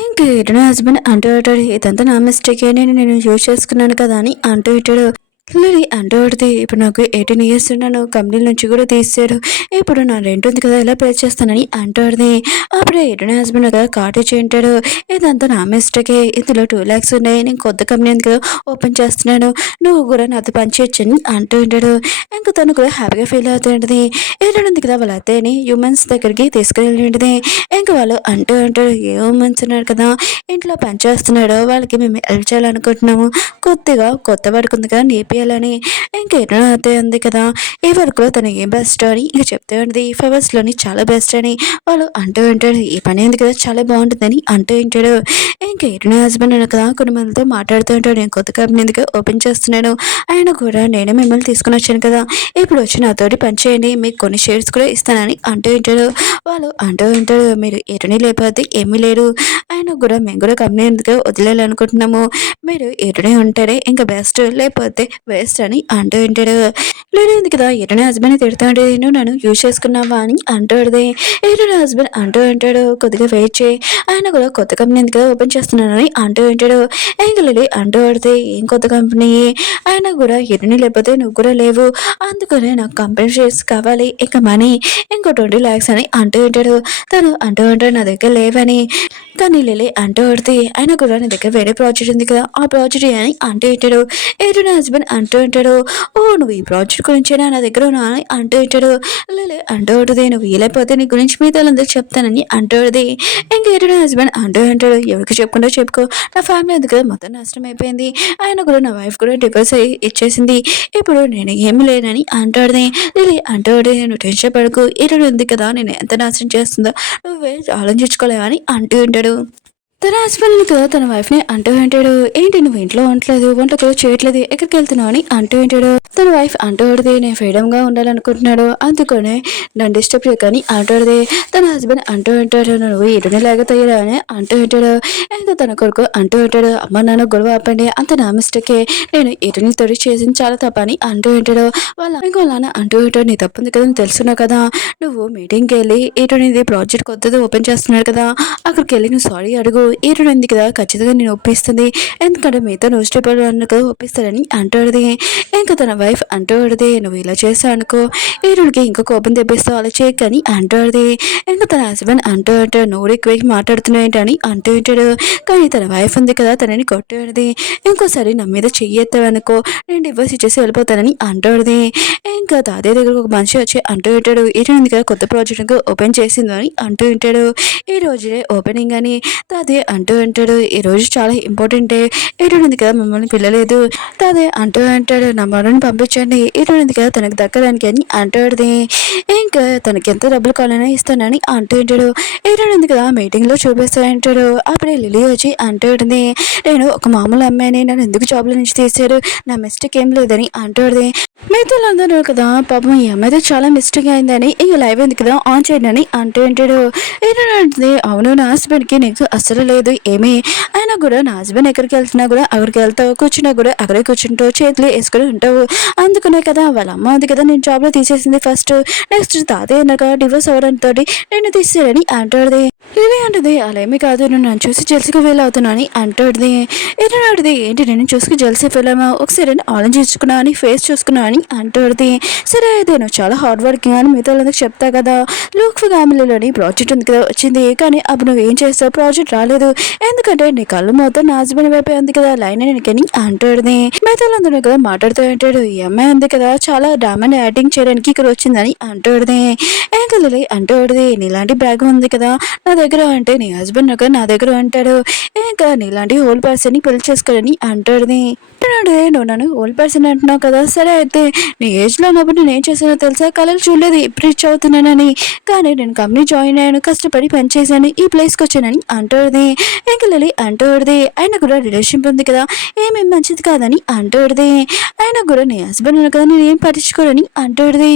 ఇంక ఇటు నా హస్బెండ్ అంటూ ఆడాడు ఇదంతా నా మిస్టేకే నేను యూజ్ చేసుకున్నాను కదా అని అంటూ ఇట్టాడు లిలీ అంటూ ఆడితే ఇప్పుడు నాకు 18 years నన్ను కంపెనీ నుంచి కూడా తీసాడు ఇప్పుడు నా రెంట్ ఉంది కదా ఎలా పే చేస్తానని అంటూ ఆడితే అప్పుడే ఇటు నా హస్బెండ్ కదా కాటేజ్ ఉంటాడు ఇదంతా నా మిస్టేకే ఇందులో 2 lakhs ఉన్నాయి నేను కొత్త కంపెనీ ఉంది కదా ఓపెన్ చేస్తున్నాను నువ్వు కూడా నాతో పనిచేయచ్చని అంటూ ఉంటాడు ఇంక తను కూడా హ్యాపీగా ఫీల్ అవుతుంటుంది ఏడుంది కదా వాళ్ళ అత్తయ్యని హ్యూమన్స్ దగ్గరికి తీసుకెళ్ళింటిది ఇంక వాళ్ళు అంటూ అంటారు ఏ హ్యూమన్స్ ఉన్నారు కదా ఇంట్లో పని చేస్తున్నాడు వాళ్ళకి మేము హెల్ప్ చేయాలనుకుంటున్నాము కొద్దిగా కొత్త వర్క్ ఉంది కదా నేర్పియాలని ఇంకేటో అత్తయ్య ఉంది కదా ఈ వర్క్లో తను ఏం బెస్ట్ అని ఇక చెప్తూ ఉంటుంది ఫ్లవర్స్లోని చాలా బెస్ట్ అని వాళ్ళు అంటూ ఉంటాడు ఈ పని ఉంది కదా చాలా బాగుంటుందని అంటూ ఉంటాడు ఇంకేటో హస్బెండ్ అన్న కదా కొన్ని మందితో మాట్లాడుతూ ఉంటాడు నేను కొత్త కంపెనీ ఎందుకు ఓపెన్ చేస్తున్నాను ఆయన కూడా నేను మిమ్మల్ని తీసుకుని వచ్చాను కదా ఇప్పుడు వచ్చి నాతోటి పని చేయండి మీకు కొన్ని షేర్స్ కూడా ఇస్తానని అంటూ ఉంటాడు వాళ్ళు అంటూ ఉంటాడు మీరు ఎటుని లేకపోతే ఏమీ లేరు ఆయన కూడా మేము కూడా కంపెనీ ఎందుకు వదిలేయాలనుకుంటున్నాము మీరు ఎటునే ఉంటాడే ఇంకా బెస్ట్ లేకపోతే వేస్ట్ అని అంటూ ఉంటాడు లేదు కదా ఎటునే హస్బెండ్ తిడతాడు నువ్వు నన్ను యూజ్ చేసుకున్నావా అని అంటాడుది ఎటునే హస్బెండ్ అంటూ ఉంటాడు కొద్దిగా వెయిట్ చేయి ఆయన కూడా కొత్త కంపెనీ ఎందుకు ఓపెన్ చేస్తున్నానని అంటూ ఉంటాడు ఇంకా లిలీ అంటూ ఆడితే ఏం కొత్త కంపెనీ ఆయన కూడా ఎటుని లేకపోతే నువ్వు కూడా లేవు అందుకనే నాకు కంపెనీ షేర్స్ కావాలి ఇంకా మనీ ఇంకో 20 lakhs అని అంటూ ఉంటాడు తను అంటూ ఉంటాడు నా దగ్గర లేవని కానీ లిలీ అంటూ ఆడితే ఆయన కూడా నా దగ్గర వేరే ప్రాజెక్ట్ ఉంది కదా ఆ ప్రాజెక్ట్ అని అంటూ ఉంటాడు ఏడు నా హస్బెండ్ అంటూ ఉంటాడు ఓ నువ్వు ఈ ప్రాజెక్ట్ గురించేనా నా దగ్గర ఉన్నా అని అంటూ ఉంటాడు లిలీ అంటూ ఉంటుంది నువ్వు వీలైపోతే నీ గురించి మిగతా వాళ్ళందరికీ చెప్తానని అంటూ ఇంకా ఏడు నా హస్బెండ్ అంటూ ఉంటాడు ఎవరికి చెప్పుకుంటూ చెప్పుకో నా ఫ్యామిలీ ఎందుకు మొత్తం నష్టం అయిపోయింది ఆయన కూడా నా వైఫ్ కూడా డివోర్స్ ఇచ్చేసింది ఇప్పుడు నేను ఏమి లేనని అంటాడుది లిలీ అంటూ నువ్వు టెన్షన్ పడకు ఏడు ఉంది కదా నేను ఎంత నాశనం చేస్తుందో నువ్వే ఆలోచించుకోలేవని అంటూ ఉంటాడు తన హస్బెండ్ కదా తన వైఫ్ని అంటూ ఉంటాడు ఏంటి నువ్వు ఇంట్లో ఉండలేదు వంట కూడా చేయట్లేదు ఎక్కడికి వెళ్తున్నావు అని అంటూ ఉంటాడు తన వైఫ్ అంటూ ఉంటుంది నేను ఫ్రీడమ్గా ఉండాలనుకుంటున్నాడు అందుకనే నన్ను డిస్టర్బ్ చేయకని అంటాడుది తన హస్బెండ్ అంటూ ఉంటాడు నువ్వు ఎటునేలాగా తయ్యడా అని అంటూ ఉంటాడు ఇంకా తన కొడుకు అంటూ ఉంటాడు అమ్మ నాన్న గొడవ ఆపండి అంత నా మిస్టేకే నేను ఎటుని తొడి చేసింది చాలా తప్పని అంటూ ఉంటాడు వాళ్ళ నాన్న అంటూ ఉంటాడు నీ తప్పుంది కదా అని తెలుసున్నావు కదా నువ్వు మీటింగ్కి వెళ్ళి ఎటునిది ప్రాజెక్ట్ కొత్తది ఓపెన్ చేస్తున్నాడు కదా అక్కడికి వెళ్ళి నువ్వు సారీ అడుగు ఈరుడు ఉంది కదా ఖచ్చితంగా నేను ఒప్పిస్తుంది ఎందుకంటే మిగతా న్యూస్ పేపర్ అన్న కదా ఒప్పిస్తాడని అంటాడుది ఇంకా తన వైఫ్ అంటాడుది నువ్వు ఇలా చేస్తా అనుకో ఈరుడికి ఇంకా కోపం తెప్పిస్తావు అలా చేయకని అంటాడుది ఇంకా తన హస్బెండ్ అంటూ ఉంటాడు నువ్వు ఎక్కువ మాట్లాడుతున్నావు ఏంటని అంటూ ఉంటాడు కానీ తన వైఫ్ ఉంది కదా తనని కొట్టాడుది ఇంకోసారి నా మీద చెయ్యెత్తావనుకో నేను డివోర్స్ ఇచ్చేసి వెళ్ళిపోతానని అంటాడుది ఇంకా తాతయ్య దగ్గర ఒక మనిషి వచ్చి అంటూ ఉంటాడు ఈరోజు ఉంది కదా కొత్త ప్రాజెక్ట్ ఓపెన్ చేసిందని అంటూ ఉంటాడు ఈ రోజునే ఓపెనింగ్ అని తాతయ్య అంటూ అంటాడు ఈ రోజు చాలా ఇంపార్టెంట్ డే ఉంది కదా మిమ్మల్ని పిల్లలేదు తాతయ్య అంటూ అంటాడు నా మనని పంపించండి ఉంది కదా తనకు దక్కడానికి అని అంటాడుది ఇంకా తనకి ఎంత డబ్బులు కావాలన్నా ఇస్తానని అంటూ ఉంటాడు ఉంది కదా మీటింగ్లో చూపిస్తానంటాడు అప్పుడే లిలీ వచ్చి అంటూ ఉంటుంది నేను ఒక మామూలు అమ్మాయిని నన్ను ఎందుకు జాబ్లో నుంచి తీసారు నా మిస్టేక్ ఏం లేదని అంటాడుది మిగతా అందరూ కదా పాపం ఈ అమ్మాయితో చాలా మిస్టేక్ అయిందని ఇంక లైవ్ ఉంది కదా ఆన్ చేయండి అని అంటూ ఉంటాడు ఏంటంటే అవును నా హస్బెండ్కి నీకు అసలు లేదు ఏమీ అయినా కూడా నా హస్బెండ్ ఎక్కడికి వెళ్తున్నా కూడా అక్కడికి వెళ్తావు కూర్చున్నా కూడా అక్కడే కూర్చుంటావు చేతులు వేసుకొని ఉంటావు అందుకునే కదా వాళ్ళ అమ్మ ఉంది కదా నేను జాబ్లో తీసేసింది ఫస్ట్ నెక్స్ట్ తాతయ్య అన్నాక డివోర్స్ అవ్వడంతో నేను తీసేయాలని అంటాడుది ఇది అంటది అలా ఏమీ కాదు నేను నన్ను చూసి జెల్సీగా ఫీల్ అవుతున్నాను అంటాడుది ఏంటంటే ఏంటి నేను చూసుకుని జెల్సీ ఫీల్ అమ్మా ఒకసారి నేను ఆలోచించుకున్నా అని ఫేస్ చూసుకున్నా అని అంటాడుది సరే అయితే నువ్వు చాలా హార్డ్ వర్కింగ్ అని మిగతా వాళ్ళందుకు చెప్తా కదా లూక్ ఫ్యామిలీలోని ప్రాజెక్ట్ ఉంది కదా వచ్చింది కానీ అప్పుడు నువ్వు ఏం చేస్తావు ప్రాజెక్ట్ రాలేదు ఎందుకంటే నీ కళ్ళు మొత్తం నా హస్బెండ్ వైపే ఉంది కదా లైన్ నీకని అంటాడుది మిగతా వాళ్ళందరూ కదా మాట్లాడుతూ ఉంటాడు ఈ అమ్మాయి ఉంది కదా చాలా డ్రామాని యాక్టింగ్ చేయడానికి ఇక్కడ వచ్చిందని అంటాడుది ఏం కలలి అంటాడుది నీలాంటి బ్యాగ్ ఉంది కదా నా దగ్గర అంటే నీ హస్బెండ్ నా దగ్గర అంటాడు ఇంకా నీలాంటి ఓల్డ్ పర్సన్ని పెళ్లి చేసుకోవాలని అంటాడుది నువ్వు నన్ను ఓల్డ్ పర్సన్ అంటున్నావు కదా సరే అయితే నీ ఏజ్లో ఉన్నప్పుడు నేను ఏం చేశానో తెలుసా కళలు చూడలేదు ఇప్పుడు రీచ్ అవుతున్నానని కానీ నేను కంపెనీ జాయిన్ అయ్యాను కష్టపడి పనిచేశాను ఈ ప్లేస్కి వచ్చానని అంటాడుది ఇంకా లిలీ అంటాడుది ఆయన కూడా రిలేషన్షిప్ ఉంది కదా ఏమేమి మంచిది కాదని అంటాడుది ఆయన కూడా నీ హస్బెండ్ ఉన్నా కదా నేను ఏం పట్టించుకోరని అంటాడుది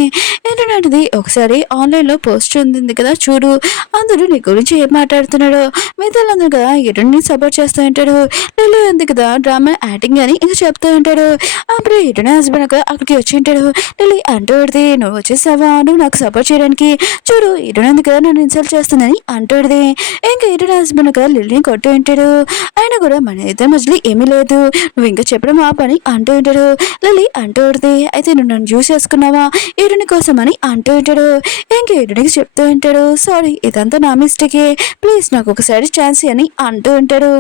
ఏంటంటే ఒకసారి ఆన్లైన్లో పోస్ట్ ఉంది కదా చూడు అందరూ నీ గురించి ఏం మాట్లాడుతున్నాడు మిగతాలందరూ కదా ఎటుని సపోర్ట్ చేస్తూ ఉంటాడు లిలీ ఉంది కదా డ్రామా యాక్టింగ్ అని ఇంకా చెప్తూ ఉంటాడు అప్పుడు ఎటునే హస్బెండ్ అక్కడికి దగ్గరికి వచ్చి ఉంటాడు. లిల్లీ అంటూ ఉంటుంది, నువ్వు వచ్చేసావా, నువ్వు నాకు సపోర్ట్ చేయడానికి, చూడు ఇటు కదా నన్ను ఇన్సల్ట్ చేస్తుందని అంటూ ఉంటుంది. ఇంకా ఇటు హస్బెండ్ కదా లిల్లీని కొట్టు ఉంటాడు. ఆయన కూడా మన ఇద్దరి మధ్యలో ఏమీ లేదు, నువ్వు ఇంకా చెప్పడం ఆ పని అంటూ ఉంటాడు. లిల్లీ అంటూ ఉంటుంది, అయితే నువ్వు నన్ను చూస్ చేసుకున్నావా ఇరుని కోసం అని అంటూ ఉంటాడు. ఇంకా ఇరునికి చెప్తూ ఉంటాడు, సారీ ఇదంతా నా మిస్టేకే, ప్లీజ్ నాకు ఒకసారి ఛాన్స్ అని అంటూ ఉంటాడు.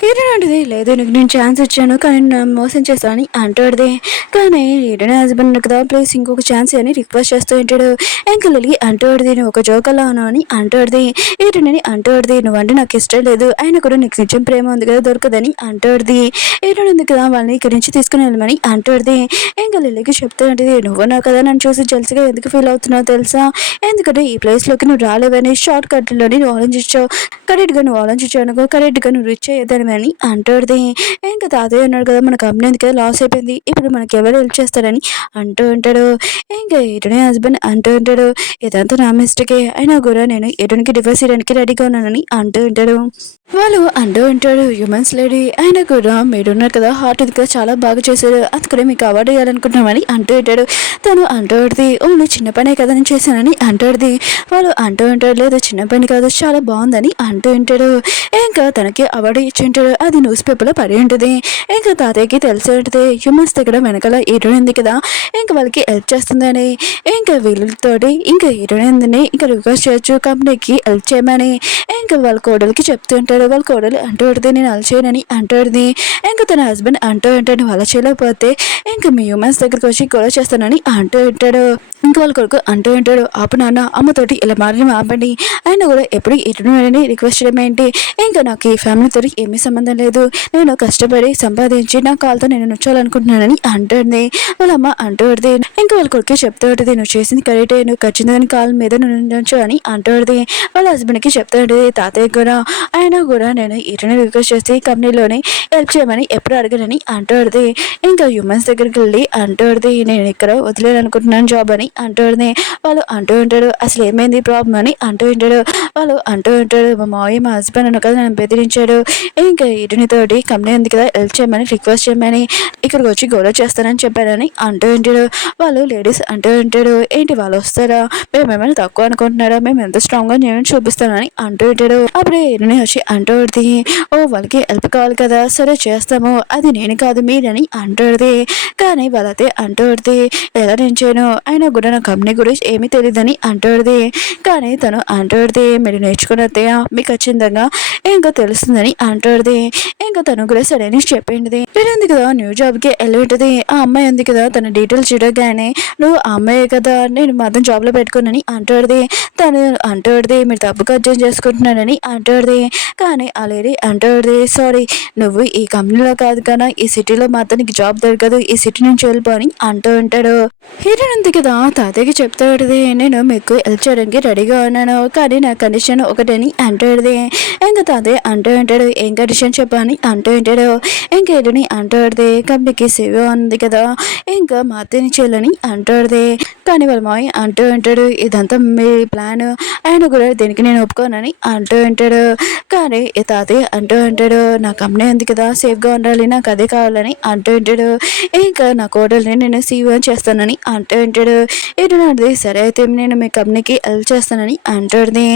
హీరోయిన్ అంటది, లేదు నీకు నేను ఛాన్స్ ఇచ్చాను కానీ నన్ను మోసం చేస్తానని అంటాడుది. కానీ హీరోయిన్ హస్బెండ్ కదా ప్లీజ్ ఇంకొక ఛాన్స్ అని రిక్వెస్ట్ చేస్తూ ఉంటాడు. ఇంకా లిల్లీ అంటాడుది, నువ్వు ఒక జోకలా ఉన్నావు అని అంటాడుది. హీరోయిన్ అంటాడుది, నువ్వంటే నాకు ఇష్టం లేదు, ఆయన కూడా నీకు నిజం ప్రేమ ఉంది కదా దొరకదని అంటాడుది. హీరోయిన్ ఉంది కదా వాళ్ళని ఇక్కడి నుంచి తీసుకుని వెళ్ళమని అంటాడుది. ఇంకా లిల్లీకి చెప్తూ ఉంటుంది, నువ్వు నా కదా నన్ను చూసి జల్సిగా ఎందుకు ఫీల్ అవుతున్నావు తెలుసా, ఎందుకంటే ఈ ప్లేస్లోకి నువ్వు రాలేవని షార్ట్ కట్లోని నువ్వు ఆలోచించావు, కరెక్ట్గా నువ్వు ఆలోచించావు, కరెక్ట్గా నువ్వు రీచ్ అయ్యేదానివని అంటాడుది. ఇంకా తాతయ్య అన్నాడు కదా మన కంపెనీ ఎందుకు లాస్ అయిపోయింది, ఇప్పుడు మనకి ఎవరు హెల్ప్ చేస్తారని అంటూ ఉంటాడు. ఇంకా ఎటునే హస్బెండ్ అంటూ ఉంటాడు, ఇదంతా నా మిస్టేకే, అయినా కూడా నేను ఎటునికి డివోర్స్ చేయడానికి రెడీగా ఉన్నానని అంటూ ఉంటాడు. వాళ్ళు అంటూ ఉంటాడు, హ్యూమన్స్ లేడీ అయినా కూడా మీరున్నారు కదా హార్ట్ ఇది కదా చాలా బాగా చేశారు, అందుకనే మీకు అవార్డు వేయాలనుకుంటున్నామని అంటూ ఉంటాడు. తను అంటూ ఉంటుంది, ఓన్లీ చిన్న పనే కదా నేను చేశానని అంటాడుది. వాళ్ళు అంటూ ఉంటాడు, లేదు చిన్న పని కాదు చాలా బాగుందని అంటూ ఉంటాడు. ఇంకా తనకి అవార్డు ఇచ్చి ఉంటాడు, అది న్యూస్ పేపర్లో పడి ఉంటుంది. ఇంకా తాతయ్యకి తెలిసి ఉంటుంది హ్యూమన్స్ దగ్గర వెనకాల హీరోయిన్ ఉంది కదా, ఇంకా వాళ్ళకి హెల్ప్ చేస్తుందని. ఇంకా వీళ్ళతోటి ఇంకా హీరోయిన్ ఇంకా రిక్వెస్ట్ చేయొచ్చు కంపెనీకి హెల్ప్ చేయమని. ఇంకా వాళ్ళ కోడలికి చెప్తూ ఉంటాడు. వాళ్ళ కోడలు అంటూ ఉంటుంది, నేను అలా చేయనని అంటుంది. ఇంకా తన హస్బెండ్ అంటూ ఉంటాడు, నువ్వు అలా చేయలేకపోతే ఇంకా మీ హ్యూమన్స్ దగ్గరికి వచ్చి గొడవ చేస్తానని అంటూ ఉంటాడు. ఇంకా వాళ్ళ కొడుకు అంటూ ఉంటాడు, ఆపు నాన్న అమ్మతోటి ఇలా మారడం ఆపండి, ఆయన కూడా ఎప్పుడు ఇటుని రిక్వెస్ట్ చేయడం ఏంటి, ఇంకా నాకు ఈ ఫ్యామిలీతో ఏమీ సంబంధం లేదు, నేను కష్టపడి సంపాదించి నా కాళ్ళతో నేను నొచ్చాలనుకుంటున్నానని అంటుంది. వాళ్ళ అమ్మ అంటూ ఉంటుంది. ఇంకా వాళ్ళ కొడుకు చెప్తూ ఉంటుంది, నువ్వు చేసింది కరెక్టే, నువ్వు ఖచ్చితంగా కాళ్ళ మీద నుంచో అని అంటుంది. వాళ్ళ హస్బెండ్కి చెప్తూ ఉంటుంది, తాతయ్య కూడా ఆయన కూడా నేను ఇటుని రిక్వెస్ట్ చేసి కంపెనీలోని హెల్ప్ చేయమని ఎప్పుడు అడగనని అంటుంది. ఇంకా హ్యూమన్స్ దగ్గరికి వెళ్ళి అంటుంది, నేను ఇక్కడ వదిలేయాలనుకుంటున్నాను జాబ్ అని అంటుంది. వాళ్ళు అంటూ ఉంటాడు, అసలు ఏమైంది ప్రాబ్లం అని అంటూ ఉంటాడు. వాళ్ళు అంటూ ఉంటాడు, మా మావయ్య మా హస్బెండ్ అన్న కదా నన్ను బెదిరించాడు, ఇంకా ఇటునితోటి కంపెనీ ఉంది కదా హెల్ప్ చేయమని రిక్వెస్ట్ చేయమని ఇక్కడికి వచ్చి గొడవ చేస్తానని చెప్పారని అంటూ ఉంటాడు. వాళ్ళు లేడీస్ అంటూ ఉంటాడు, ఏంటి వాళ్ళు వస్తారా, మేము ఏమైనా తక్కువ అనుకుంటున్నారా, మేము ఎంత స్ట్రాంగ్గా నేను చూపిస్తానని అంటూ ఉంటాడు. అప్పుడే ఇటుని వచ్చి అంటూ ఉంటుంది, ఓ వాళ్ళకి హెల్ప్ కావాలి కదా సరే చేస్తాము, అది నేను కాదు మీరని అంటుంది. కానీ వాళ్ళైతే అంటూ ఉంటుంది, ఎలా నేను చేయను, అయినా కూడా నా కంపెనీ గురించి ఏమీ తెలియదని అంటుంది. కానీ తను అంటుంది, మీరు నేర్చుకున్న అత్తయ్య మీకు ఖచ్చితంగా ఇంకా తెలుస్తుందని అంటుంది. ఇంకా తను కూడా సరే అని చెప్పింది. ఉంది కదా న్యూ జాబ్కి వెళ్ళి ఉంటుంది. ఆ అమ్మాయి ఉంది కదా తన డీటెయిల్స్ చూడగానే, నువ్వు ఆ అమ్మాయి కదా నేను మాత్రం జాబ్లో పెట్టుకున్నాని అంటుంది. తను అంటుంది, మీరు తప్పుగా అర్థం చేసుకుంటున్నానని అంటుంది. కానీ ఆ లేడీ అంటుంది, సారీ నువ్వు ఈ కంపెనీలో కాదు కదా ఈ సిటీలో మాత్రం నీకు జాబ్ దొరకదు, ఈ సిటీ నుంచి వెళ్ళిపోని అంటూ ఉంటాడు. హీరోయిన్ ఉంది కదా తాతయ్యకి చెప్తాడు, నేను మీకు హెల్ప్ చేయడానికి రెడీగా ఉన్నాను కానీ నా కండిషన్ ఒకటని అంటాడు. ఇంకా తాతయ్య అంటూ ఉంటాడు, ఏం కండిషన్ చెప్పని అంటూ ఉంటాడు. ఇంకా ఏదని అంటాడు, కంపెనీకి సేవ ఉంది కదా ఇంకా మా అత్తని చేయాలని అంటాడు. కానీ వాళ్ళ మాయ అంటూ ఉంటాడు, ఇదంతా మీ ప్లాన్, ఆయన కూడా దీనికి నేను ఒప్పుకోనని అంటూ ఉంటాడు. కానీ ఈ తాతయ్య అంటూ ఉంటాడు, నా కంపెనీ ఉంది కదా సేఫ్గా ఉండాలి, నాకు అదే కావాలని అంటూ ఉంటాడు. ఇంకా నా కోడల్ని నేను సీఓ చేస్తానని అంటూ ఉంటాడు. ఏంటంటే సరే అయితే నేను మీ కంపెనీకి హెల్ప్ చేస్తానని అంటుంది.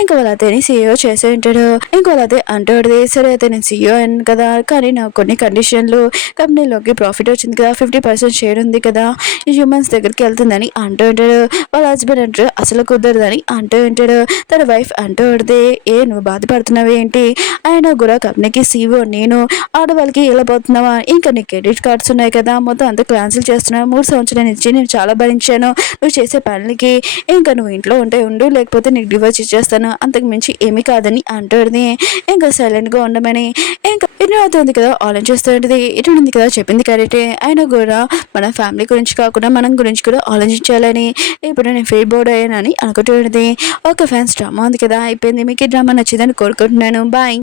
ఇంకా వాళ్ళ అతని సీఈఓ చేసే ఉంటాడు. ఇంకా వాళ్ళ అదే అంటాడు, సరే అయితే నేను సీఈఓ అయ్యాను కదా కానీ నాకు కొన్ని కండిషన్లు, కంపెనీలోకి ప్రాఫిట్ వచ్చింది కదా 50% షేర్ ఉంది కదా హ్యూమన్స్ దగ్గరికి వెళ్తుందని అంటూ ఉంటాడు. వాళ్ళ హస్బెండ్ అంటారు, అసలు కుదరదని అంటూ ఉంటాడు. తన వైఫ్ అంటూ ఉంటుంది, ఏ నువ్వు బాధపడుతున్నావు ఏంటి, ఆయన కూడా కంపెనీకి సీఈఓ నేను, ఆడవాళ్ళకి వెళ్ళిపోతున్నావా, ఇంకా నీ క్రెడిట్ కార్డ్స్ ఉన్నాయి కదా మొత్తం అంతా క్యాన్సిల్ చేస్తున్నావు, 3 సంవత్సరాల నుంచి నేను చాలా భరించాను నువ్వు చేసే పనులకి, ఇంకా నువ్వు ఇంట్లో ఉంటే ఉండు లేకపోతే నీకు డివోర్స్ ఇచ్చేస్తాను, అంతకు మించి ఏమీ కాదని అంటుంది. ఇంకా సైలెంట్గా ఉండమని. ఇంకా ఇటు అవుతుంది కదా ఆలోచిస్తుంది, ఇటు ఉంది కదా చెప్పింది కరెక్టే, అయినా కూడా మన ఫ్యామిలీ గురించి కాకుండా మనం గురించి కూడా ఆలోచించాలని ఇప్పుడు నేను ఫెయిల్ బోర్డ్ అయ్యానని అనుకుంటుంది. ఓకే ఫ్యాన్స్ డ్రామా ఉంది కదా అయిపోయింది, మీకు ఈ డ్రామా నచ్చిందని కోరుకుంటున్నాను. బాయ్.